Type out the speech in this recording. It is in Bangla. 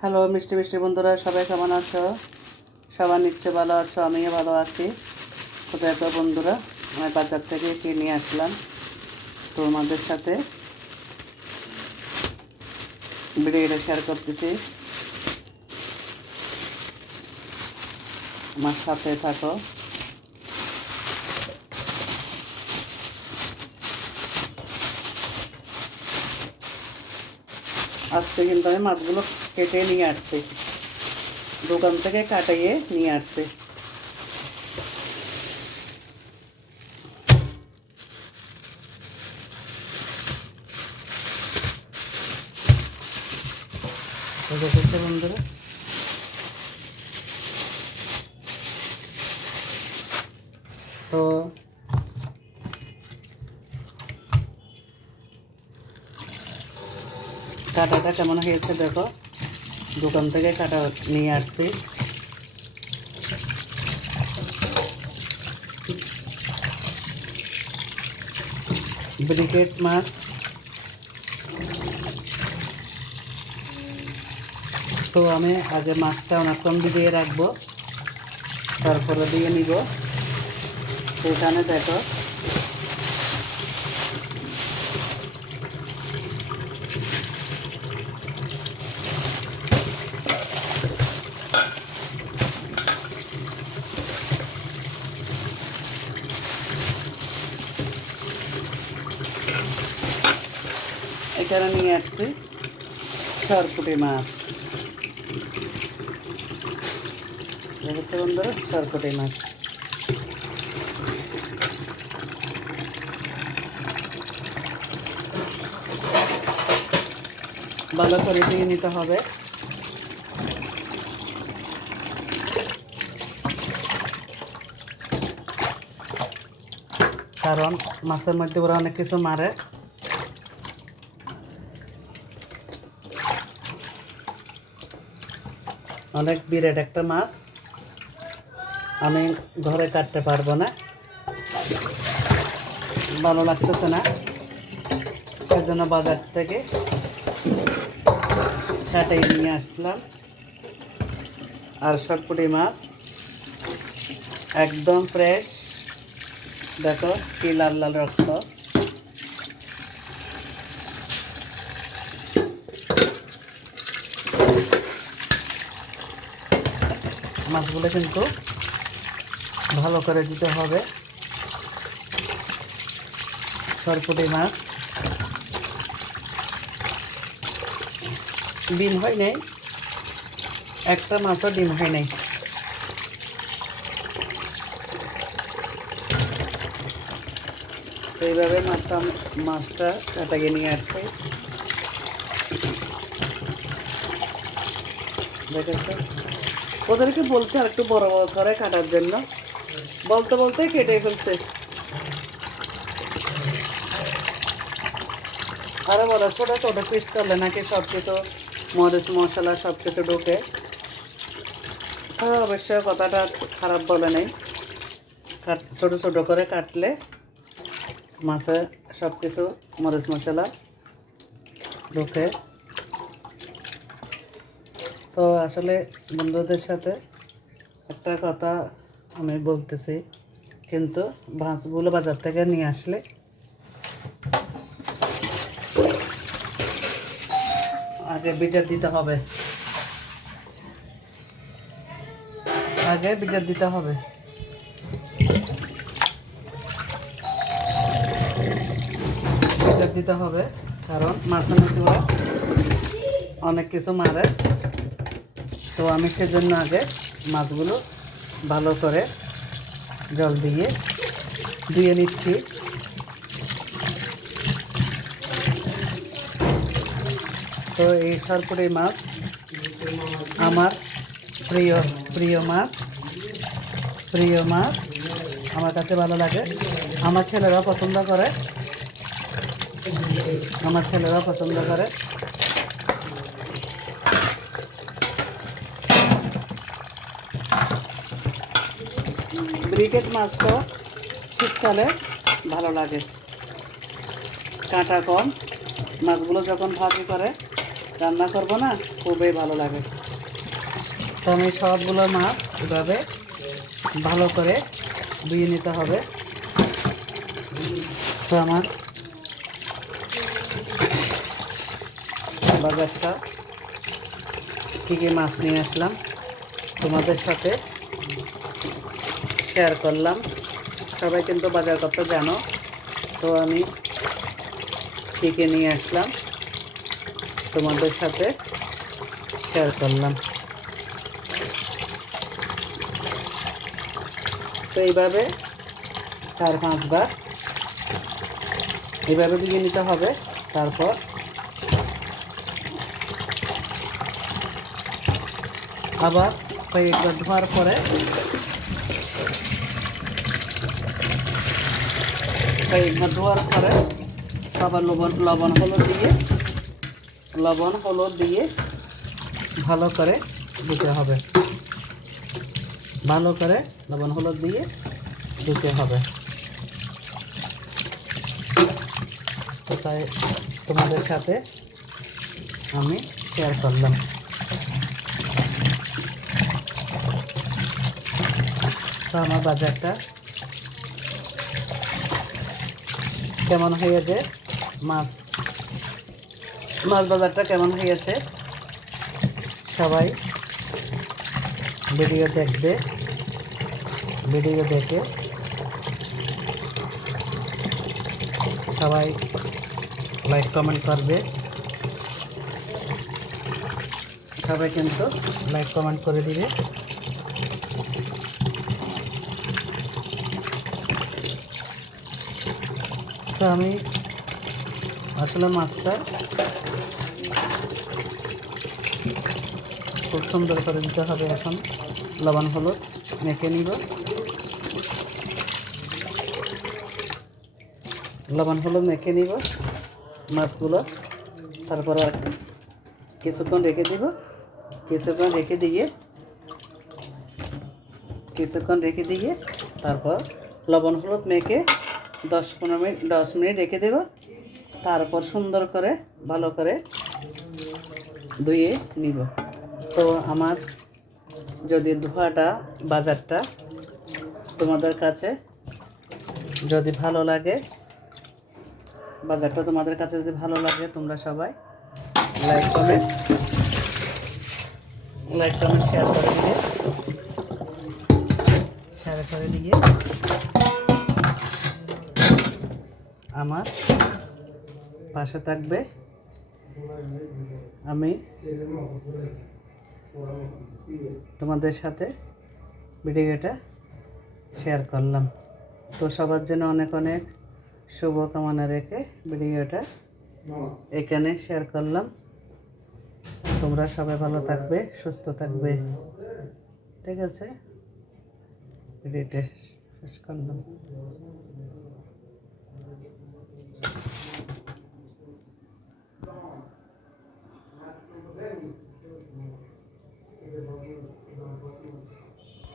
হ্যালো মিষ্টি মিষ্টি বন্ধুরা, সবাই কেমন আছো? সবাই নিশ্চয় ভালো আছো, আমিও ভালো আছি। তো দেখো বন্ধুরা, আমি বাজার থেকে কিনে আসলাম, তোমাদের সাথে ভিডিওটা শেয়ার করতেছি। আমার সাথে থাকো। আজকে কিন্তু আমি মাছগুলো কেটে নিয়ে আসছি, দোকান থেকে কাটাইয়ে নিয়ে আসছি। দেখেছো বন্ধুরা, তো কাটাটা কেমন হয়েছে দেখো, দোকান থেকে কাটা নিয়ে আসছি। ব্রিকেট মাছ, তো আমি আগে মাছটা অনেকক্ষণ ভিজিয়ে রাখবো, তারপরে দিয়ে নিব। সেখানে দেখো এখানে নিয়ে আসছি সরপুঁটি মাছ। দেখেছো বন্ধুরা, সরপুঁটি মাছ ভালো করে দিয়ে নিতে হবে। কারণ মাছের মধ্যে ওরা অনেক কিছু মারে। অনেক বিরাট একটা মাছ, আমি ঘরে কাটতে পারবো না, ভালো লাগতেছে না, সেজন্য বাজার থেকে কাটাই নিয়ে আসলাম। আর সরপুঁটি মাছ একদম ফ্রেশ, দেখো কি লাল লাল রক্ত। মাছগুলো কিন্তু ভালো করে দিতে হবে। সরপুঁটি মাছ ডিম হয় নাই, একটা মাছও ডিম হয় নাই। এইভাবে মাছটা কাটাকে নিয়ে আসছে। দেখেছো, ওদেরকে বলছে আর একটু বড় বড় করে কাটার জন্য, বলতে বলতে কেটে ফেলছে। আরো বলো, ছোটো ছোটো পিস করলে নাকি সব কিছু মরিচ মশলা সব কিছু ঢুকে। অবশ্যই কথাটা খারাপ বলে নেই, ছোটো ছোটো করে কাটলে মাছে সব কিছু মরিচ মশলা ঢুকে। তো আসলে বন্ধুদের সাথে একটা কথা আমি বলতেছি, কিন্তু মাছগুলো বাজার থেকে নিয়ে আসলে আগে বিজার দিতে হবে, আগে বিজার দিতে হবে। বিজার দিতে হবে কারণ মাছের মধ্যে ওরা অনেক কিছু মারে। তো আমি সেজন্য আগে মাছগুলো ভালো করে জল দিয়ে ধুয়ে নিচ্ছি। তো এই সরপুঁটি মাছ আমার প্রিয় প্রিয় মাছ, প্রিয় মাছ আমার কাছে ভালো লাগে। আমার ছেলেরা পছন্দ করে, আমার ছেলেরা পছন্দ করে। ব্রিকেট মাছ তো শীতকালে ভালো লাগে, কাঁটা কম। মাছগুলো যখন ভাজি করে রান্না করবো না, খুবই ভালো লাগে। তো আমি সবগুলো মাছ এভাবে ভালো করে ধুয়ে নিতে হবে। তো আমার বাজারটা থেকে মাছ নিয়ে আসলাম, তোমাদের সাথে শেয়ার করলাম। সবাই কিন্তু বাজার করতে জানো, তো আমি থেকে নিয়ে আসলাম, তোমাদের সাথে শেয়ার করলাম। তো এইভাবে 4-5 বার এইভাবে দিয়ে নিতে হবে। তারপর আবার কয়েকবার ধোয়ার পরে আবার লবণ হলুদ দিয়ে ভালো করে দিতে হবে। ভালো করে লবণ হলুদ দিয়ে দিতে হবে। তো তাই তোমাদের সাথে আমি শেয়ার করলাম। তো আমার বাজারটা কেমন হয়েছে, মাছ বাজারটা কেমন হয়েছে, সবাই ভিডিও দেখবে। ভিডিও দেখে সবাই লাইক কমেন্ট করবে। সবাই কিন্তু লাইক কমেন্ট করে দিবে। তো আমি আসলে মাছটা খুব সুন্দর করে দিতে হবে। এখন লবণ হলুদ মেখে নিব। লবণ হলুদ মেখে নিব মাছগুলো। তারপর আর কিছুক্ষণ রেখে দিব। কিছুক্ষণ রেখে দিয়ে তারপর লবণ হলুদ মেখে 10 মিনিট রেখে দেব। তারপর সুন্দর করে ভালো করে ধুয়ে নিব। তো আমার যদি বাজারটা তোমাদের কাছে যদি ভালো লাগে, তোমরা সবাই লাইক কমেন্ট শেয়ার করে দিয়ে আমার পাশে থাকবে। আমি তোমাদের সাথে ভিডিওটা শেয়ার করলাম। তো সবার জন্য অনেক অনেক শুভকামনা রেখে ভিডিওটা এখানে শেয়ার করলাম। তোমরা সবাই ভালো থাকবে, সুস্থ থাকবে। ঠিক আছে, ভিডিওটা শেষ করলাম।